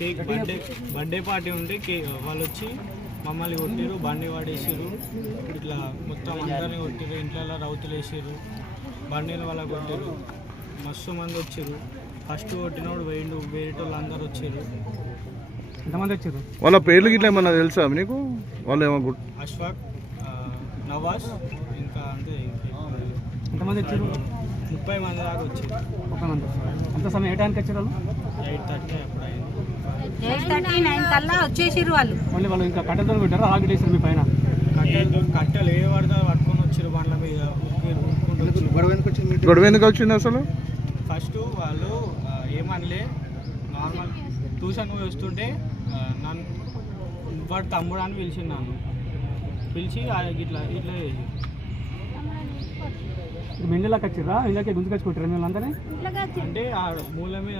Cake birthday party ఉంటే వాళ్ళు వచ్చి మమ్మల్ని కొట్టిరు, బండి పడేసారు, ఇట్లా మొత్తం అందరినీ కొట్టిరు, ఇంట్లో రౌతులు వేసారు, బండిని వాళ్ళ కొట్టిరు, మస్తు మంది వచ్చారు. ఫస్ట్ కొట్టినోడు వేయండు, వేరేటోళ్ళు అందరు వచ్చారు. ఎంతమంది వచ్చారు? వాళ్ళ పేర్లు గిట్లా ఏమన్నా తెలుసా మీకు? వాళ్ళు ఏమో అష్ఫాక్, నవాజ్, ఇంకా అంటే ఎంతమంది వచ్చారు? 30 మంది దాకా వచ్చారు. 30 మంది. ఎంత సమయం ఏ టైంకి వచ్చారు వాళ్ళు? 8:30 అప్పుడు అయింది. 8:39 కల్లా వచ్చేసారు వాళ్ళు. మళ్ళీ వాళ్ళు ఇంకా కట్టెలతో పెట్టారు, ఆగి వేసారు మీ పైన? కట్టెలు ఏ పడితే పట్టుకొని వచ్చారు బండ్ల మీద. గొడవ ఎందుకు వచ్చింది అసలు? ఫస్ట్ వాళ్ళు ఏమనలే, నార్మల్ ట్యూషన్ వస్తుంటే నన్ను వాడు తమ్ముడు అని పిలిచింది, నన్ను పిలిచి ఇట్లా ఇట్లా చేసి మెండిలాకి వచ్చిర్రా? ఇందాకే గుంజుకొచ్చి కొట్టారు వీళ్ళందరినీ? అంటే ఆ మూల మీద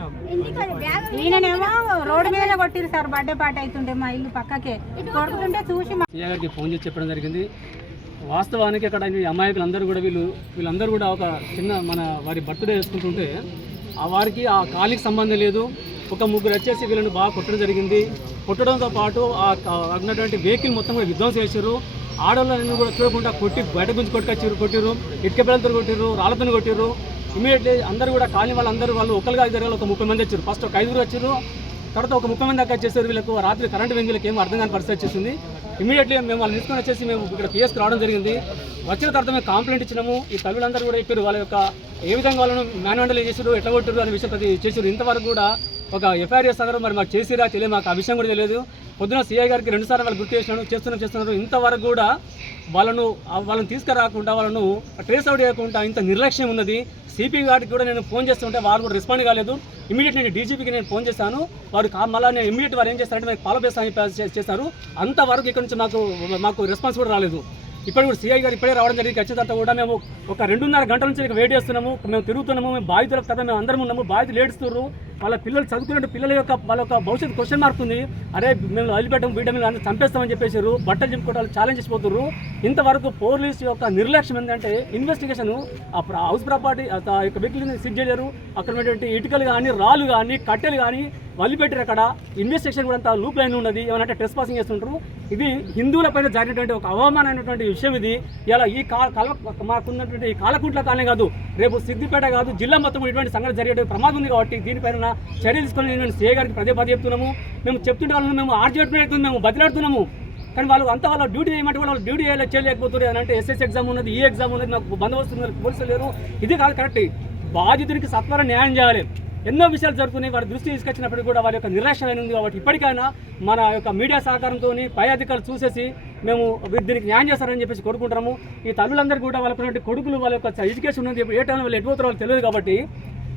ఈయననేమో రోడ్డు మీద కొట్టిరు సార్. బర్త్డే పార్టీ అవుతుంటే మా ఇల్లు పక్కకే కొడుతుంటే చూసి సీఏ గారికి ఫోన్ చేసి చెప్పడం జరిగింది. వాస్తవానికి అక్కడ ఈ అమాయకులందరూ కూడా వీళ్ళందరూ కూడా ఒక చిన్న వారి బర్త్డే చేసుకుంటుంటే ఆ వారికి ఆ కాలికి సంబంధం లేదు. ఒక ముగ్గురు వచ్చేసి వీళ్ళని బాగా కొట్టడం జరిగింది. కొట్టడంతో పాటు ఉన్నటువంటి వెహికల్ మొత్తం కూడా విధ్వంసం చేశారు. ఆడవాళ్ళని కూడా చూడకుండా కొట్టి బయట గురించి కొట్టిరు, ఇటుక పిల్లలతో కొట్టిరు, రాళ్ళతో కొట్టిరు. ఇమీడియట్లీ అందరూ కూడా కాలనీ వాళ్ళు ఒకరుగా ఇద్దరు ఒక 30 మంది వచ్చారు. ఫస్ట్ ఒక 5 వచ్చారు, తర్వాత ఒక 30 మంది దాకా వచ్చేసారు. వీళ్ళకు రాత్రి కరెంటు వెంగులకు ఏమో అర్థం కాని పరిస్థితి వచ్చేసింది. ఇమీడియట్లీ మేము వాళ్ళని తీసుకొని వచ్చేసి మేము ఇక్కడ పిఎస్కి రావడం జరిగింది. వచ్చిన తర్వాత మేము కంప్లైంట్ ఇచ్చినాము. ఈ తల్లులందరూ కూడా చెప్పారు వాళ్ళ యొక్క ఏ విధంగా వాళ్ళను మ్యాన్హ్యాండిల్ చేసారు, ఎట్లా కొట్టారు అనే విషయం ప్రతి చేసారు. ఇంతవరకు కూడా ఒక ఎఫ్ఐఆర్ చేస్తున్నారు. మరి మాకు చేసిరా తెలియదు, మాకు ఆ విషయం కూడా తెలియదు. పొద్దున సీఐ గారికి 2 సార్లు వాళ్ళు గుర్తు చేస్తున్నారు. ఇంతవరకు కూడా వాళ్ళని తీసుకురాకుండా, వాళ్ళను ట్రేస్ అవుట్ చేయకుండా ఇంత నిర్లక్ష్యం ఉన్నది. సిపి గారికి కూడా నేను ఫోన్ చేస్తుంటే వారు కూడా రెస్పాండ్ కాలేదు. ఇమీడియట్ నేను డీజీపీకి నేను ఫోన్ చేశాను. వారు మళ్ళీ నేను ఇమీడియట్ వారు ఏం చేస్తారంటే నాకు ఫాలో చేస్తారు. అంతవరకు ఇక్కడ నుంచి మాకు రెస్పాన్స్ కూడా రాలేదు. ఇప్పుడు కూడా సీఐ గారు ఇప్పుడే రావడం జరిగింది. వచ్చిన తర్వాత కూడా మేము ఒక 2.5 గంటల నుంచి వెయిట్ చేస్తున్నాము. మేము తిరుగుతున్నాము. మేము బాధితులకు తర్వాత మేము అందరం ఉన్నాము. బాధితులు ఏడుస్తున్నారు. వాళ్ళ పిల్లలు చదువుకునే పిల్లల యొక్క భవిష్యత్తు క్వశ్చన్ మార్క్ ఉంది. అరే మేము వదిలిపెట్టం, బీట మీద అందరూ చంపేస్తామని చెప్పేసారు. బట్టలు చింపుకోవడానికి ఛాలెంజ్ చేసిపోతున్నారు. ఇంతవరకు పోలీసు యొక్క నిర్లక్ష్యం ఏంటంటే ఇన్వెస్టిగేషన్ హౌస్ ప్రాపర్టీ యొక్క వ్యక్తులను సీజ్ చేయలేరు. అక్కడ ఉన్నటువంటి ఇటుకలు కానీ, రాళ్ళు కానీ, కట్టెలు కానీ వదిలిపెట్టారు. అక్కడ ఇన్వెస్టిగేషన్ కూడా అంత లూప్ లైన్ ఉన్నది. ఏమంటే ట్రెస్ పాసింగ్ చేస్తుంటారు. ఇది హిందువుల పైన జరిగినటువంటి ఒక అవమానమైనటువంటి విషయం. ఇది ఇలా మాకున్నటువంటి ఈ కాలకుంట్ల కాలనే కాదు, రేపు సిద్దిపేట కాదు, జిల్లా మొత్తం ఇటువంటి సంఘటన జరిగే ప్రమాదం ఉంది. కాబట్టి దీనిపైన చర్య తీసుకొని నేను సీఏ గారికి పదే చెప్తున్నాము. మేము చెప్తుంటే వాళ్ళని మేము ఆర్గ్యుమెంట్ అవుతుంది, మేము బదిలాడుతున్నాము. కానీ వాళ్ళ డ్యూటీ చేయమంటే వాళ్ళు డ్యూటీ చేయలేకపోతున్నారు. అని అంటే ఎస్ఎస్ ఎగ్జామ్ ఉన్నది, ఈ ఎగ్జామ్ ఉన్నది, నాకు బందోబస్తు పోలీసులు లేరు. ఇది కాదు కరెక్ట్. బాధితుడికి సత్వర న్యాయం చేయాలి. ఎన్నో విషయాలు జరుగుతున్నాయి. వారి దృష్టి తీసుకొచ్చినప్పుడు కూడా వారి యొక్క నిర్లక్ష్యం ఉంది. కాబట్టి ఇప్పటికైనా మన యొక్క మీడియా సహకారంతో పై అధికారులు చూసేసి మేము దీనికి న్యాయం చేస్తారని చెప్పేసి కోరుకుంటున్నాము. ఈ తల్లులందరూ కూడా వాళ్ళకున్నటువంటి కొడుకులు వాళ్ళ యొక్క ఎడ్యుకేషన్ ఉన్నది. ఏ టైంలో వాళ్ళు ఎటుపోతారో వాళ్ళు తెలియదు. కాబట్టి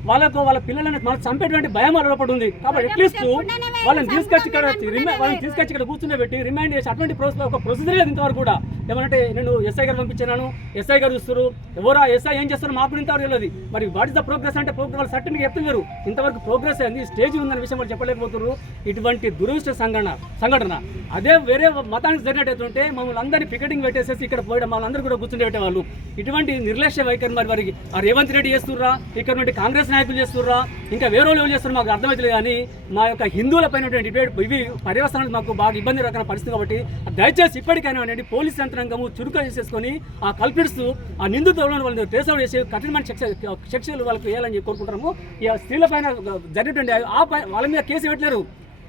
వాళ్ళ పిల్లలను మనం చంపేటువంటి భయం అలవాటు ఉంది. కాబట్టి అట్లీస్ట్ వాళ్ళని తీసుకొచ్చి ఇక్కడ కూర్చుని పెట్టి రిమైండ్ చేసి అటువంటి ఒక ప్రొసీజర్ లేదు ఇంతవరకు కూడా. ఏమంటే నేను ఎస్ఐ గారు పంపించాను, ఎస్ఐ గారు చూస్తారు, ఎవరా ఎస్ఐ ఏం చేస్తారో మాకు ఇంతవరకు తెలియదు. మరి వాట్ ఇస్ ద ప్రోగ్రెస్ అంటే వాళ్ళు సర్టిఫికేట్ చెప్తున్నారు. ఇంతవరకు ప్రోగ్రెస్ అయింది, స్టేజ్ ఉందనే విషయం వాళ్ళు చెప్పలేకపోతున్నారు. ఇటువంటి దురదృష్ట సంఘటన అదే వేరే మతానికి జరిగినట్టుంటే మమ్మల్ని అందరినీ పికెటింగ్ పెట్టేసేసి ఇక్కడ పోయడం, మమ్మల్ని అందరూ కూడా కూర్చుని పెట్టేవాళ్ళు. ఇటువంటి నిర్లక్ష్య వైఖరి మరి వారికి ఆ రేవంత్ రెడ్డి చేస్తుర్రా, ఇక్కడ నుండి కాంగ్రెస్ నాయకులు చేస్తుర్రా, ఇంకా వేరే వాళ్ళు చేస్తున్నారు మాకు అర్థమవుతుంది. కానీ మా యొక్క హిందువుల పైన ఇవి పర్యవసానాలు మాకు బాగా ఇబ్బంది రకమైన పరిస్థితి. కాబట్టి దయచేసి ఇప్పటికైనా పోలీస్ యంత్రాంగము చురుక చేసేసుకొని ఆ కల్పిట్స్ ఆ నిందితులను వాళ్ళని ట్రేస్ అవుట్ చేసి కఠినమైన శిక్షలు వాళ్ళకి వేయాలని కోరుకుంటున్నాము. ఈ స్త్రీల పైన జరిగినటువంటి వాళ్ళ మీద కేసు పెట్టలేరు.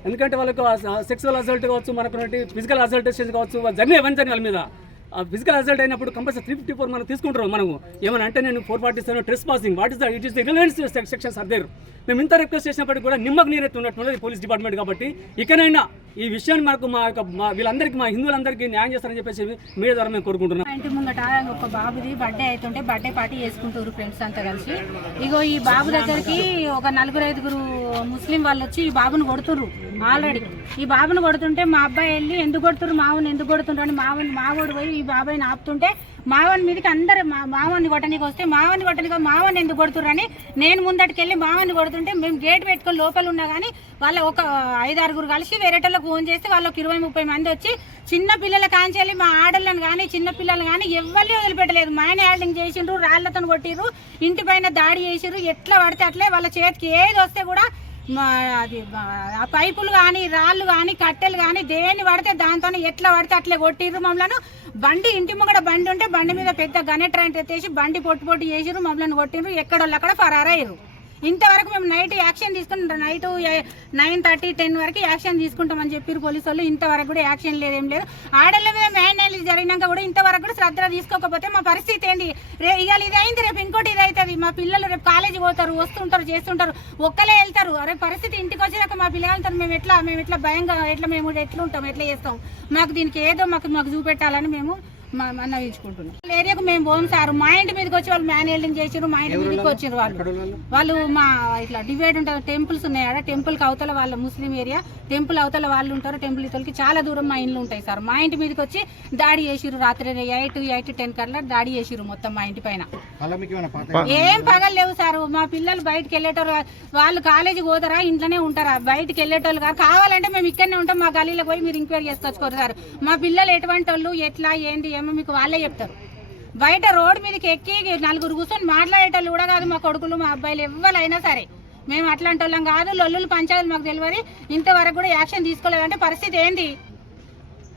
ఎందుకంటే వాళ్ళకు సెక్సువల్ అసల్ట్ కావచ్చు, మనకు ఫిజికల్ అసల్టేషన్ కావచ్చు, జరిగిన ఎవరి వాళ్ళ మీద ఫిజికల్ అసల్ట్ అయినప్పుడు కంపల్సరీ 354 మనం తీసుకుంటారు. మనము ఏమని అంటే నేను 447 trespassing, what is the it is the relevance sections are there. మేము ఇంత రిక్వెస్ట్ చేసినప్పటికీ కూడా నిమ్మకు నీరెత్తున్నట్టున్నది పోలీస్ డిపార్ట్మెంట్. కాబట్టి ఇకనైనా ఈ విషయాన్ని మనకు వీళ్ళందరికీ, మా హిందువులందరికీ న్యాయం చేస్తారని చెప్పేసి మీడియా ద్వారా మేము కోరుకుంటున్నాం. ఇంటి ముంగట ఒక బాబుది బర్త్డే అవుతుంటే బర్త్డే పార్టీ చేసుకుంటారు ఫ్రెండ్స్ అంతా కలిసి. ఇగో ఈ బాబు దగ్గరికి ఒక 4-5 ముస్లిం వాళ్ళు వచ్చి ఈ బాబును కొడుతుర్రు. ఆల్రెడీ ఈ బాబును కొడుతుంటే మా అబ్బాయి వెళ్ళి ఎందుకు కొడుతున్నారు, మావని ఎందుకు కొడుతుంటారు అని మావోడు పోయి ఈ బాబాయిని ఆపుతుంటే మావని మీదకి అందరు మావన్ని కొట్టడానికి వస్తే మావని ఎందుకు కొడుతుర్రు అని నేను ముందటికెళ్ళి మావని కొడుతుంటే మేము గేట్ పెట్టుకొని లోపల ఉన్నా కానీ వాళ్ళ ఒక 5-6 కలిసి వేరేటోళ్ళకి ఫోన్ చేస్తే వాళ్ళకి 20-30 మంది వచ్చి చిన్న పిల్లల కాంచెల్లి మా ఆడళ్ళని కానీ చిన్న పిల్లలు కానీ ఎవరిని వదిలిపెట్టలేదు. మైన్ హ్యాండింగ్ చేసిండ్రు, రాళ్లతో కొట్టిర్రు, ఇంటి పైన దాడి చేసిర్రు, ఎట్లా పడితే అట్లే వాళ్ళ చేతికి ఏది వస్తే కూడా ఆ పైపులు కానీ రాళ్ళు కానీ కట్టెలు కానీ దేన్ని పడితే దాంతో ఎట్లా పడితే అట్లా కొట్టిర్రు మమ్మల్ని. బండి ఇంటి ముంగడ బండి ఉంటే బండి మీద పెద్ద గనెట్రాంట్ ఎత్తేసి బండి పొట్టు చేసిర్రు, మమ్మల్ని కొట్టిర్రు, ఎక్కడోళ్ళు అక్కడ ఫరారయ్యారు. ఇంతవరకు మేము నైట్ యాక్షన్ తీసుకుంటాం, నైట్ 9:30, 10 వరకు యాక్షన్ తీసుకుంటామని చెప్పారు పోలీసు వాళ్ళు. ఇంతవరకు కూడా యాక్షన్ లేదు, ఏం లేదు. ఆడళ్ళ మీద మ్యాన్యాలిటీ జరిగినాక కూడా ఇంతవరకు కూడా శ్రద్ధ తీసుకోకపోతే మా పరిస్థితి ఏంది? ఇవాళ ఇది అయింది, రేపు ఇంకోటి ఇది అవుతుంది. మా పిల్లలు రేపు కాలేజీ పోతారు, వస్తుంటారు, చేస్తుంటారు, ఒక్కలే వెళ్తారు. రేపు పరిస్థితి ఇంటికి వచ్చేదాకా మా పిల్లలంటారు మేము ఎట్లా భయంగా మేము ఎట్లా ఉంటాం, ఎట్లా చేస్తాం? మాకు దీనికి ఏదో మాకు చూపెట్టాలని మేము అన్నవించుకుంటున్నాం. ఏరియాకు మేము పోం సార్, మా ఇంటి మీదకి వచ్చి వాళ్ళు మ్యాన్యువలింగ్ చేసారు, మా ఇంటి మీదకి వచ్చారు వాళ్ళు మా ఇట్లా డివైడ్ ఉంటారు, టెంపుల్స్ ఉన్నాయి ఆడ, టెంపుల్కి అవతల వాళ్ళ ముస్లిం ఏరియా, టెంపుల్ అవతల వాళ్ళు ఉంటారు, టెంపుల్ ఇతలకి చాలా దూరం మా ఇండ్లు ఉంటాయి సార్. మా ఇంటి మీదకి వచ్చి దాడి చేసిరు, రాత్రి 8-10 కల్లా దాడి చేసిరు మొత్తం మా ఇంటి పైన. ఏం పగలు లేవు సార్. మా పిల్లలు బయటకు వెళ్ళేటోళ్ళు, వాళ్ళు కాలేజీకి పోతారా ఇంట్లోనే ఉంటారా, బయటకు వెళ్ళేటోళ్ళు కాదు. కావాలంటే మేము ఇక్కడనే ఉంటాం, మా గలీలో పోయి మీరు ఎంక్వైరీ చేసుకొచ్చుకోరు సార్. మా పిల్లలు ఎటువంటి వాళ్ళు, ఎట్లా ఏంటి ఏమో మీకు వాళ్ళే చెప్తారు. బయట రోడ్డు మీదకి ఎక్కి 4 కూర్చొని మాట్లాడేటోళ్ళు కూడా కాదు మా కొడుకులు, మా అబ్బాయిలు ఎవరైనా సరే. మేము అట్లాంటి వాళ్ళం కాదు, లొల్లులు పంచాయతీలు మాకు తెలియదు. ఇంతవరకు కూడా యాక్షన్ తీసుకోలేదంటే పరిస్థితి ఏంది?